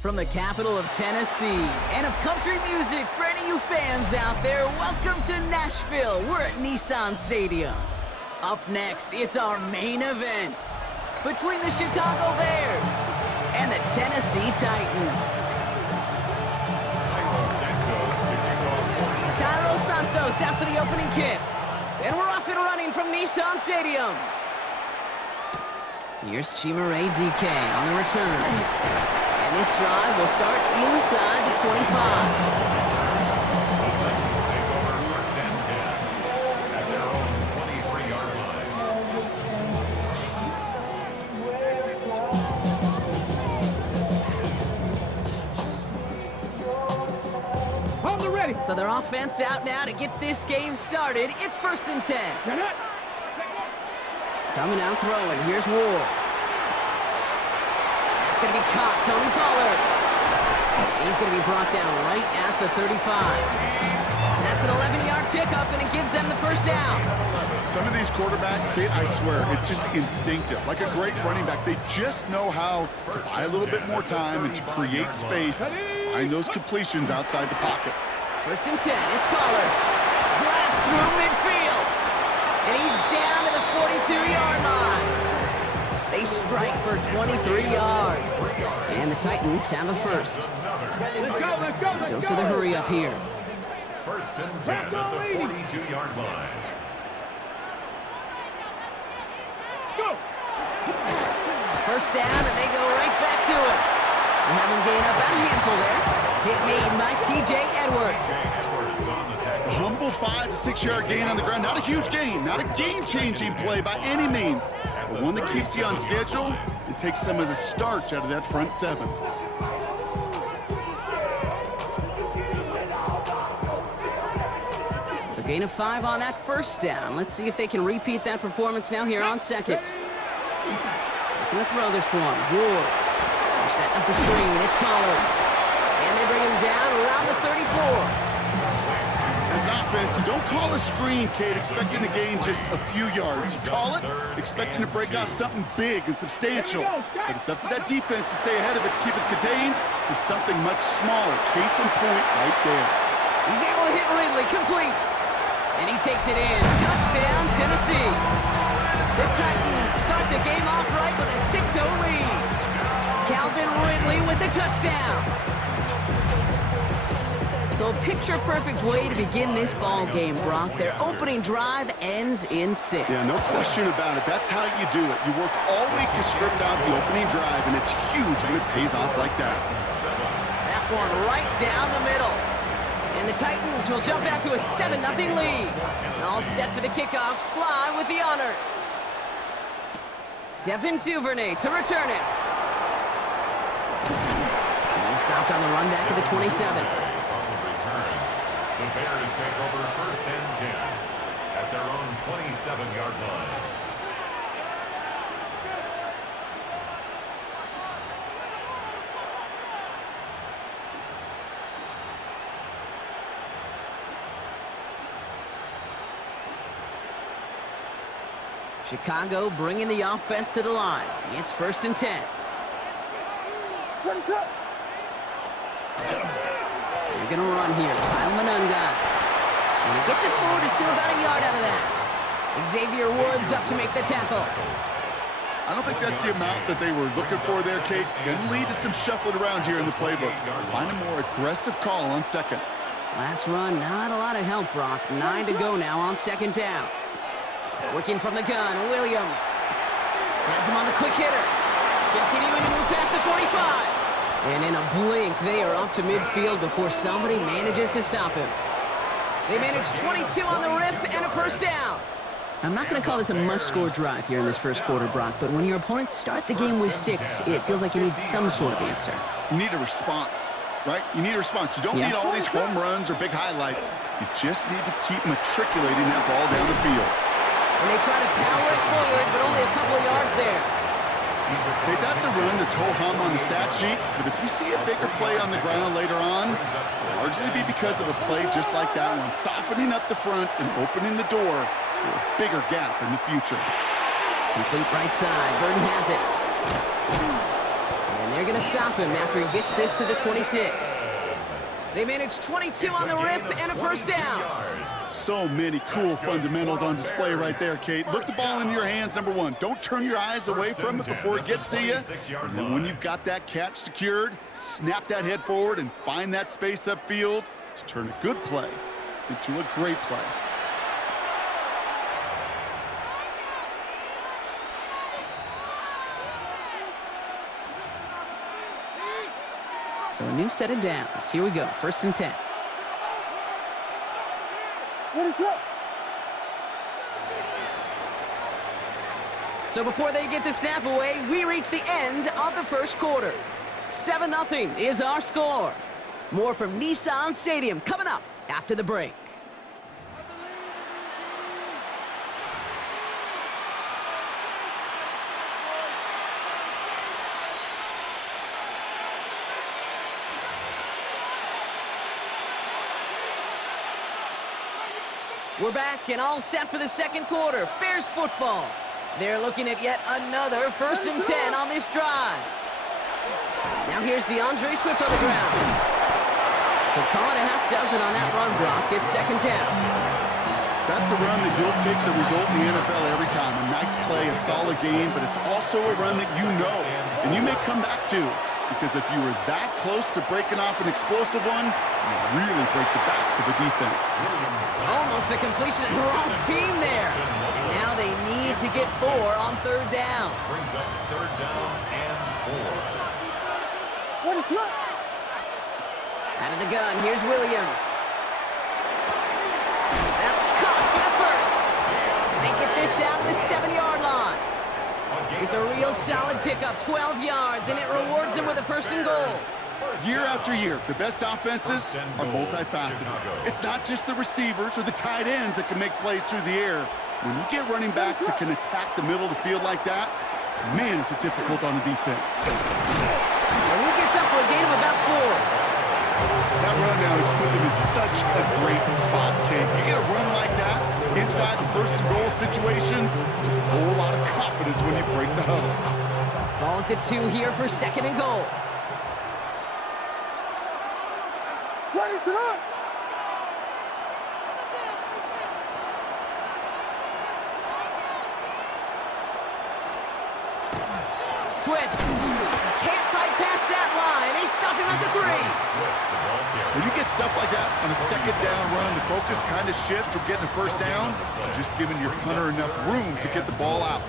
From the capital of Tennessee and of country music for any of you fans out there, welcome to Nashville. We're at Nissan Stadium. Up next, it's our main event between the Chicago Bears and the Tennessee Titans. Cairo Santos out for the opening kick. And we're off and running from Nissan Stadium. Here's Chimere DK on the return. And this drive will start inside the 25. The Titans take over first and 10 at their own 23-yard line. On the ready. So their offense out now to get this game started. It's first and 10. Coming out throwing. Here's Ward. That's going to be caught. Tony Pollard. He's going to be brought down right at the 35. That's an 11-yard pickup, and it gives them the first down. Some of these quarterbacks, Kate, I swear, it's just instinctive. Like a great running back, they just know how to buy a little bit more time and to create space to find those completions outside the pocket. First and 10. It's Pollard. Blast through midfield. And he's down to the 42-yard line. They strike for 23 yards. And the Titans have a first. Dose of the hurry up here. First and 10 at the 42-yard line. First down, and they go right back to it. We have him gain up about a handful there. Hit made by T.J. Edwards. A humble 5 to 6 yard gain on the ground. Not a huge gain, not a game-changing play by any means, but one that keeps you on schedule and takes some of the starch out of that front seven. So gain of 5 on that first down. Let's see if they can repeat that performance now here on second. Looking to throw this one. Ward. They're setting up the screen. It's Pollard. And they bring him down around the 34. As an offense, you don't call a screen, Kate, expecting to gain just a few yards. You call it expecting to break out something big and substantial. But it's up to that defense to stay ahead of it, to keep it contained to something much smaller. Case in point right there. He's able to hit Ridley, complete. And he takes it in. Touchdown, Tennessee. The Titans start the game off right with a 6-0 lead. Calvin Ridley with the touchdown. So a picture-perfect way to begin this ball game, Brock. Their opening drive ends in 6. Yeah, no question about it. That's how you do it. You work all week to script out the opening drive, and it's huge when it pays off like that. That one right down the middle. And the Titans will jump out to a 7-0 lead. All set for the kickoff. Sly with the honors. Devin Duvernay to return it. He's stopped on the run back of the 27. The Bears take over first and 10 at their own 27-yard line. Chicago bringing the offense to the line. It's first and 10. What's up? They're going to run here. Kyle Manunga. And he gets it forward to still about a yard out of that. Xavier Woods up to make the tackle. I don't think that's the amount that they were looking for there, Kate. Going to lead to some shuffling around here in the playbook. Find a more aggressive call on second. Last run, not a lot of help, Brock. 9 to go now on second down. Working from the gun, Williams. Has him on the quick hitter. Continuing to move past the 45. And in a blink, they are off to midfield before somebody manages to stop him. They manage 22 on the rip and a first down. I'm not going to call this a must-score drive here in this first quarter, Brock, but when your opponents start the game with 6, it feels like you need some sort of answer. You need a response, right? You need a response. You don't need all these home runs or big highlights. You just need to keep matriculating that ball down the field. And they try to power it forward, but only a couple of yards there. Okay, that's a run that's ho-hum on the stat sheet, but if you see a bigger play on the ground later on, it'll largely be because of a play just like that one, softening up the front and opening the door for a bigger gap in the future. Complete right side. Burton has it. And And they're going to stop him after he gets this to the 26. They managed 22 on the rip and a first down. So many cool fundamentals on display right there, Kate. Look the ball in your hands, number one. Don't turn your eyes away from it before it gets to you. And then when you've got that catch secured, snap that head forward and find that space upfield to turn a good play into a great play. So a new set of downs. Here we go, 1st and 10. What is up? So before they get the snap away, we reach the end of the first quarter. 7-0 is our score. More from Nissan Stadium coming up after the break. We're back and all set for the second quarter. Bears football. They're looking at yet another 1st and 10 on this drive. Now here's DeAndre Swift on the ground. So call it a half dozen on that run block. It's 2nd down. That's a run that you'll take the result in the NFL every time. A nice play, a solid game, but it's also a run that you know and you may come back to. Because if you were that close to breaking off an explosive one, you really break the backs of a defense. Almost a completion of the wrong team there. And now they need to get 4 on 3rd down. Brings up 3rd down and 4. What is up? Out of the gun, here's Williams. That's caught for the first. And they get this down to the 7-yard line. It's a real solid pickup, 12 yards, and it rewards them with a 1st and goal. Year after year, the best offenses are multifaceted. It's not just the receivers or the tight ends that can make plays through the air. When you get running backs that can attack the middle of the field like that, man, is it difficult on the defense. And he gets up for a gain of about 4. That run now has put them in such a great spot, Kate. You get a run like that inside the 1st and goal situations, there's a whole lot of confidence when you break the huddle. Ball at the 2 here for 2nd and goal. What is up? Swift can't fight past that line. They stop him at the 3. When you get stuff like that on a 2nd down run, the focus kind of shifts from getting a 1st down to just giving your punter enough room to get the ball out.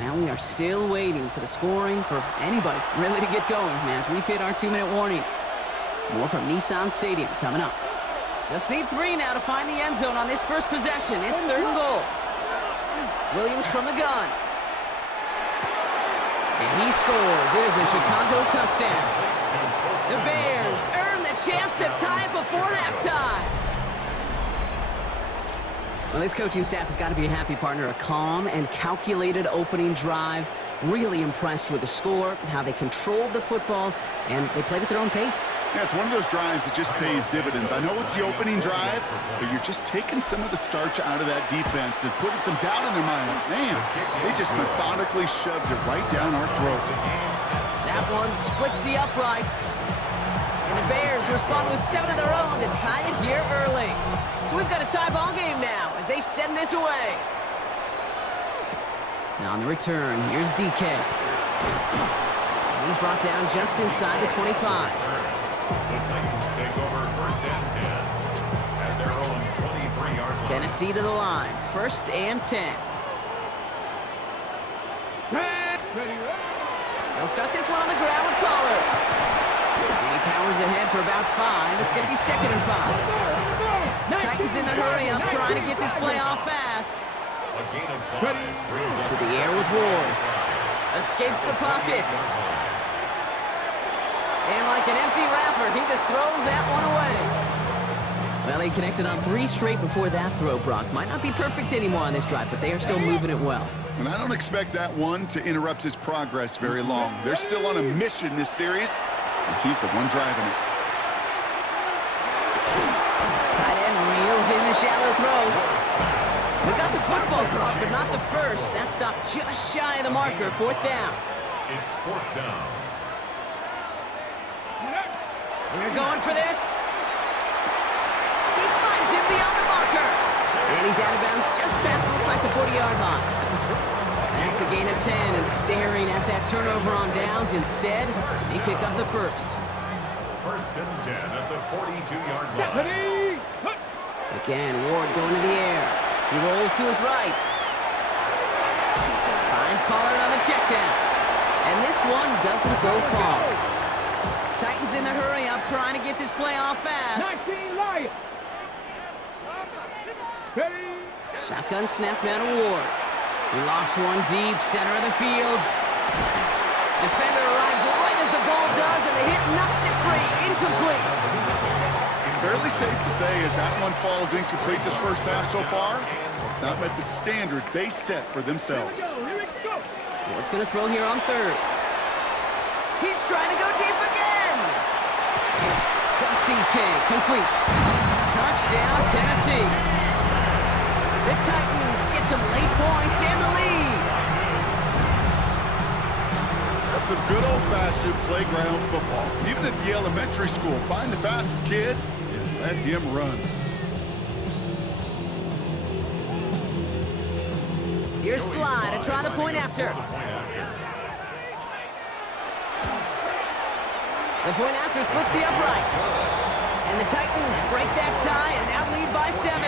Now we are still waiting for the scoring for anybody really to get going as we've hit our 2-minute warning. More from Nissan Stadium coming up. Just need 3 now to find the end zone on this first possession. It's 3rd and goal. Williams from the gun. And he scores. It is a Chicago touchdown. The Bears earn the chance to tie it before halftime. Well, this coaching staff has got to be a happy partner. A calm and calculated opening drive. Really impressed with the score, how they controlled the football, and they played at their own pace. Yeah, it's one of those drives that just pays dividends. I know it's the opening drive, but you're just taking some of the starch out of that defense and putting some doubt in their mind. Like, man, they just methodically shoved it right down our throat. That one splits the uprights. And the Bears respond with 7 of their own to tie it here early. So we've got a tie ball game now as they send this away. Now on the return, here's DK. And he's brought down just inside the 25. The Titans take over 1st and 10 at their own 23-yard line. Tennessee to the line, 1st and 10. They'll start this one on the ground with Pollard. And he powers ahead for about 5. It's going to be 2nd and 5. Titans in the hurry-up, trying to get this play off fast. A gain of 5 brings up To the air with Ward. Escapes the pocket. And like an empty wrapper, he just throws that one away. Well, he connected on 3 straight before that throw, Brock. Might not be perfect anymore on this drive, but they are still moving it well. And I don't expect that one to interrupt his progress very long. They're still on a mission this series, and he's the one driving it. Tight end reels in the shallow throw. We got the football, Brock, but not the first. That stopped just shy of the marker. 4th down. It's 4th down. We're going for this. He finds him beyond the marker. And he's out of bounds just past, looks like the 40-yard line. That's a gain of 10, and staring at that turnover on downs. Instead, they pick up the first. 1st and 10 at the 42-yard line. Again, Ward going to the air. He rolls to his right. Finds Pollard on the check down. And this one doesn't go far. Titans in the hurry-up, trying to get this play off fast. Shotgun snap now to Ward. He lofts one deep, center of the field. Defender arrives right as the ball does, and the hit knocks it free. Incomplete. Fairly safe to say as that one falls incomplete this first half so far, it's not met the standard they set for themselves. Ward's going to throw here on 3rd. He's trying to go deep again. Got TK, complete. Touchdown, Tennessee. The Titans get some late points and the lead. That's some good old-fashioned playground football. Even at the elementary school, find the fastest kid and let him run. Here's Sly to try the point after. The point after splits the upright. And the Titans break that tie and now lead by 7.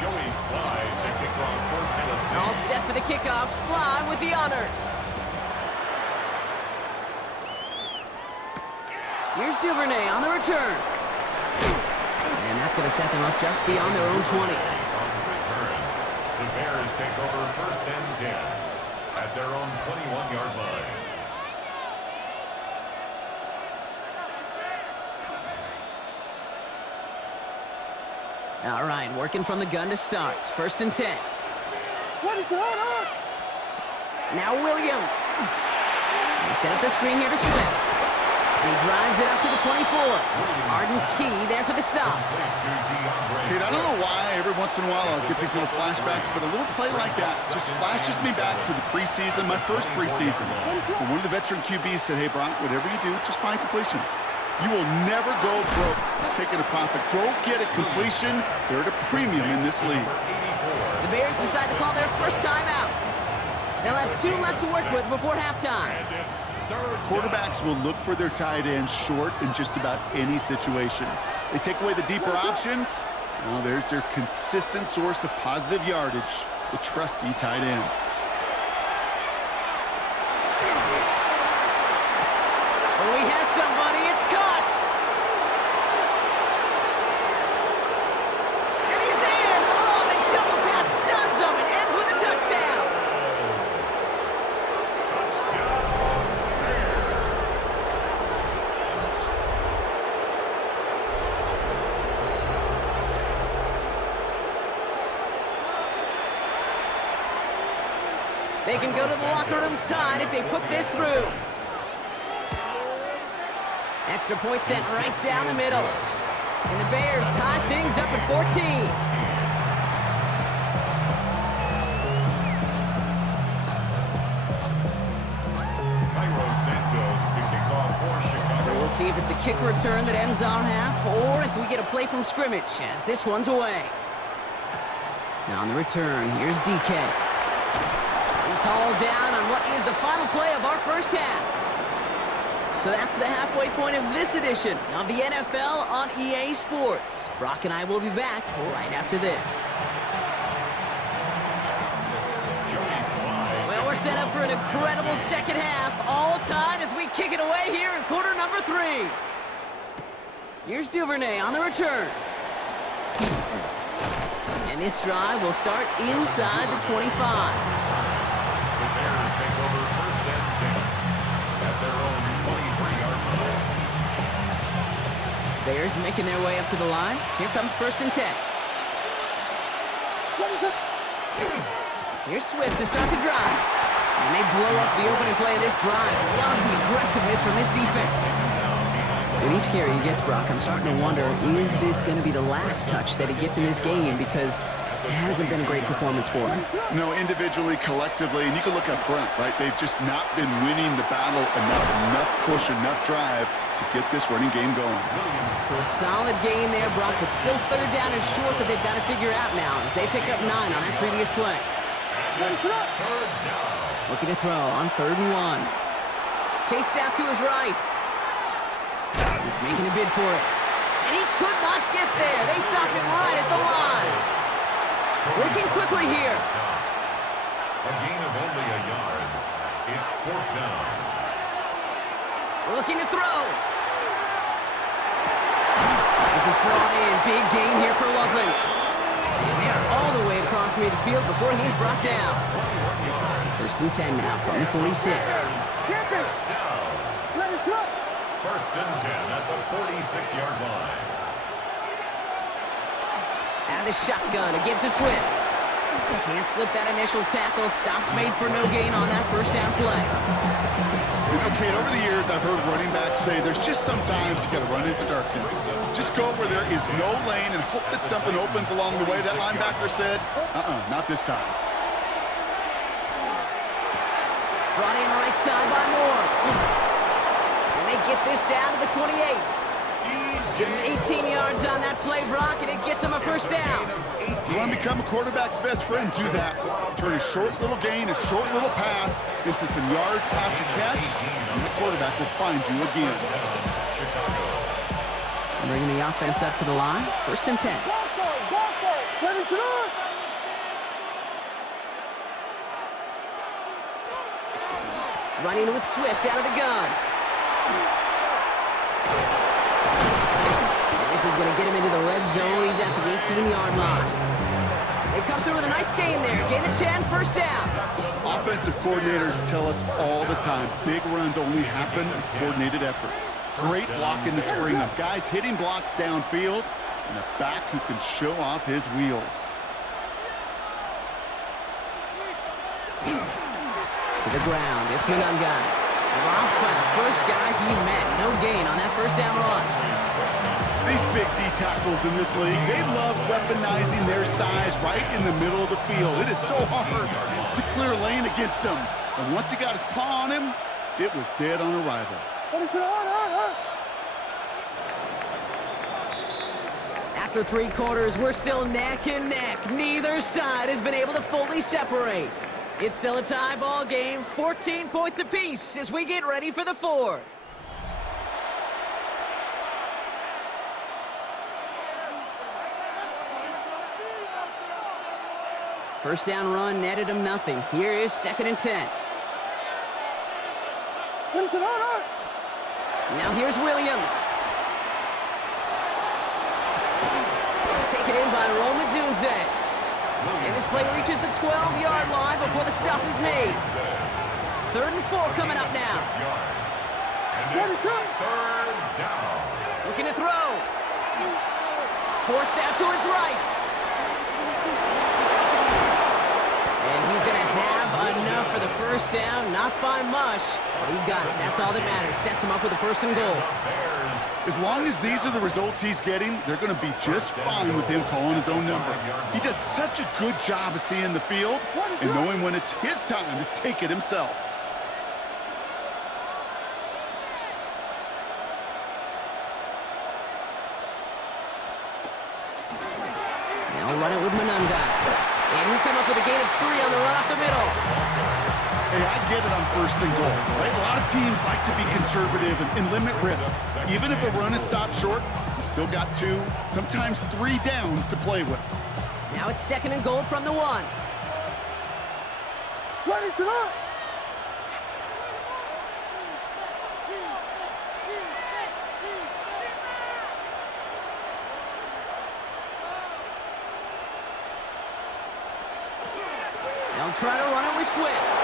Joey Sly to kick off for Tennessee. All set for the kickoff. Sly with the honors. Here's Duvernay on the return. And that's going to set them up just beyond their own 20. On the return, the Bears take over 1st and 10 at their own 21-yard line. All right, working from the gun to start. 1st and 10. What is it on? Now Williams. They set up the screen here to Swift. And he drives it up to the 24. Arden Key there for the stop. Kate, I don't know why every once in a while I'll get these little flashbacks, but a little play like that just flashes me back to the preseason, my first preseason. When one of the veteran QBs said, hey, Brock, whatever you do, just find completions. You will never go broke taking a profit. Go get a completion. They're at a premium in this league. The Bears decide to call their first time out. They'll have 2 left to work with before halftime. Quarterbacks will look for their tight end short in just about any situation. They take away the deeper options. Well, there's their consistent source of positive yardage, the trusty tight end. Oh, he has somebody. It's caught. And he's in. Oh, the double pass stuns him and ends with a touchdown. They can go to the locker rooms tied if they put this through. Extra point sent right down the middle. And the Bears tie things up at 14. So we'll see if it's a kick return that ends our half, or if we get a play from scrimmage, as this one's away. Now on the return, here's DK. He's hauled down on what is the final play of our first half. So that's the halfway point of this edition of the NFL on EA Sports. Brock and I will be back right after this. Well, we're set up for an incredible second half, all tied as we kick it away here in quarter number 3. Here's Duvernay on the return. And this drive will start inside the 25. Bears making their way up to the line. Here comes 1st and 10. Here's Swift to start the drive. And they blow up the opening play of this drive. Love the aggressiveness from this defense. With each carry he gets, Brock, I'm starting to wonder, is this going to be the last touch that he gets in this game? Because it hasn't been a great performance for him. No, individually, collectively, and you can look up front, right? They've just not been winning the battle enough push, enough drive to get this running game going. So a solid game there, Brock, but still third down and short that they've got to figure out now as they pick up 9 on that previous play. Looking to throw on 3rd and 1. Chased out to his right. He's making a bid for it. And he could not get there. They stop him right at the line. Working quickly here. A gain of only a yard. It's 4th down. Looking to throw. This is brought in. Big gain here for Loveland. And they are all the way across midfield before he's brought down. 1st and 10 now from the 46. Let us up. 1st and 10 at the 46-yard line. Out of the shotgun, a give to Swift. Can't slip that initial tackle. Stops made for no gain on that 1st down play. You know, Kate, over the years, I've heard running backs say there's just sometimes you got to run into darkness. Just go where there is no lane and hope that something opens along the way. That linebacker said, not this time. Brought in right side by Moore. And they get this down to the 28. Give him 18 yards on that play, Brock, and it gets him a 1st down. You want to become a quarterback's best friend, do that. Turn a short little gain, a short little pass into some yards after catch, and the quarterback will find you again. Bringing the offense up to the line. 1st and 10. Let us up. Running with Swift out of the gun. And this is going to get him into the red zone. He's at the 18-yard line. They come through with a nice gain there. Gain of 10, 1st down. Offensive coordinators tell us all the time, big runs only happen with coordinated efforts. Great block in the spring of guys hitting blocks downfield and a back who can show off his wheels. To the ground, it's Monungai. Drops by the first guy he met. No gain on that 1st down run. These big D tackles in this league, they love weaponizing their size right in the middle of the field. It is so hard to clear lane against him. And once he got his paw on him, it was dead on arrival. Let us up. After 3 quarters, we're still neck and neck. Neither side has been able to fully separate. It's still a tie ball game, 14 points apiece as we get ready for the 4th. First down run netted him nothing. Here is 2nd and 10. Let us up. Now here's Williams. It's taken in by Roma Dunze. And this play reaches the 12-yard line before the stop is made. 3rd and 4 coming up now. Let us up. 3rd down. Looking to throw. Forced out to his right. And he's going to have enough for the 1st down. Not by much, but he got it. That's all that matters. Sets him up with a 1st and goal. As long as these are the results he's getting, they're going to be just fine with him calling his own number. He does such a good job of seeing the field and knowing when it's his time to take it himself. Now we'll run it with Monungai. And he'll come up with a gain of 3 on the run up the middle. Hey, I get it on 1st and goal. Right? A lot of teams like to be conservative and limit risk. Even if a run is stopped short, you still got 2, sometimes 3 downs to play with. Now it's 2nd and goal from the 1. Let us up. They'll try to run it with Swift.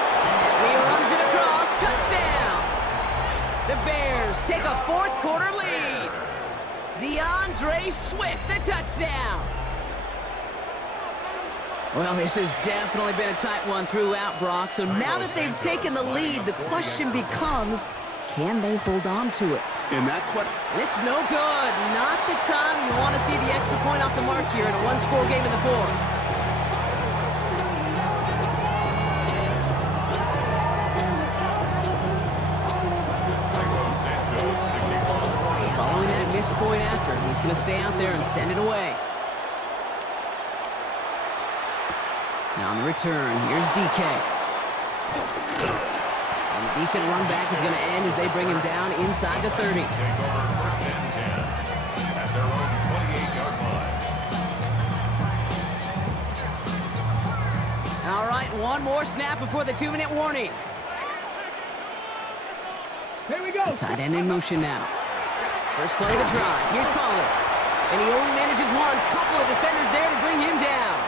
And he runs it across. Touchdown! The Bears take a 4th quarter lead. DeAndre Swift, the touchdown. Well, this has definitely been a tight one throughout, Brock. So now that they've taken the lead, the question becomes, Can they hold on to it? And that And it's no good. Not the time you want to see the extra point off the mark here in a one-score game in the fourth. So following that missed point after, he's going to stay out there and send it away. Now on the return, here's DK. And a decent run back is going to end as they bring him down inside the 30. Take over first and 10 at their own 28-yard line. All right, one more snap before the 2-minute warning. Here we go. Tight end in motion now. First play of the drive. Here's Pollard. And he only manages one. Couple of defenders there to bring him down.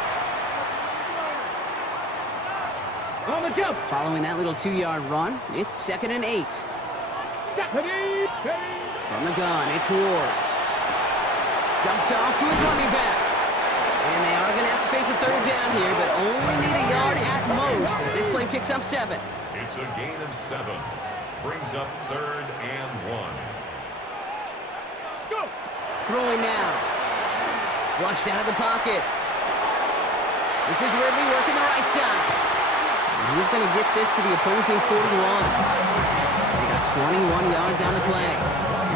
On the jump. Following that little 2-yard run, it's 2nd and 8. From the gun, it's Ward. Dumped off to his running back. And they are going to have to face a third down here, but only need a yard at most as this play picks up 7. It's a gain of 7. Brings up 3rd and 1. Let's go. Throwing now. Flushed out of the pocket. This is Ridley working the right side. And he's going to get this to the opposing 41. They got 21 yards on the play.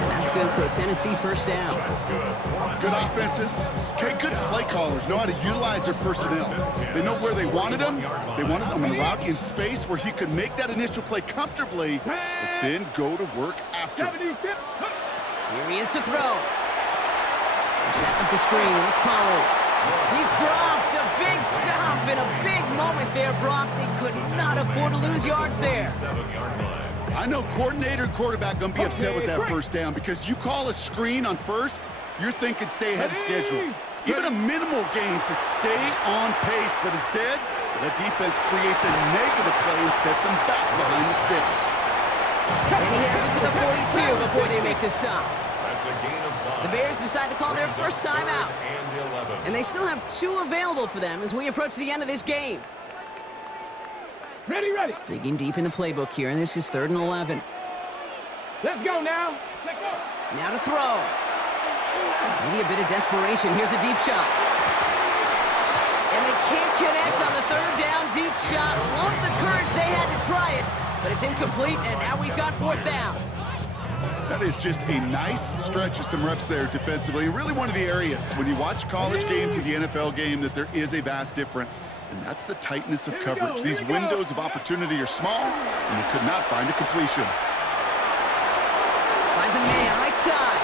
And that's good for a Tennessee first down. That's good. Good offenses. Okay, good play callers know how to utilize their personnel. They know where they wanted them. They wanted them on a route in space where he could make that initial play comfortably, but then go to work after. Here he is to throw. Set up the screen. It's Pollard. He's dropped. A big stop and a big moment there, Brock. They could not afford to lose yards there. 7-yard line. I know coordinator and quarterback going to be upset with that first down because you call a screen on first, you're thinking stay ahead of schedule. Even a minimal gain to stay on pace, but instead, that defense creates a negative play and sets them back behind the sticks. And he has it to the 42 before they make the stop. That's a gain of 5. The Bears decide to call their first time out. And 11. And they still have 2 available for them as we approach the end of this game. Ready, ready. Digging deep in the playbook here, and this is 3rd and 11. Let's go now. Let's go. Now to throw. Maybe a bit of desperation. Here's a deep shot. And they can't connect on the 3rd down deep shot. Love the courage they had to try it, but it's incomplete, and now we've got 4th down. That is just a nice stretch of some reps there defensively. Really one of the areas when you watch college game to the NFL game that there is a vast difference, and that's the tightness of coverage. These windows of opportunity are small, and they could not find a completion. Finds a man right side,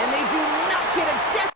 and they do not get a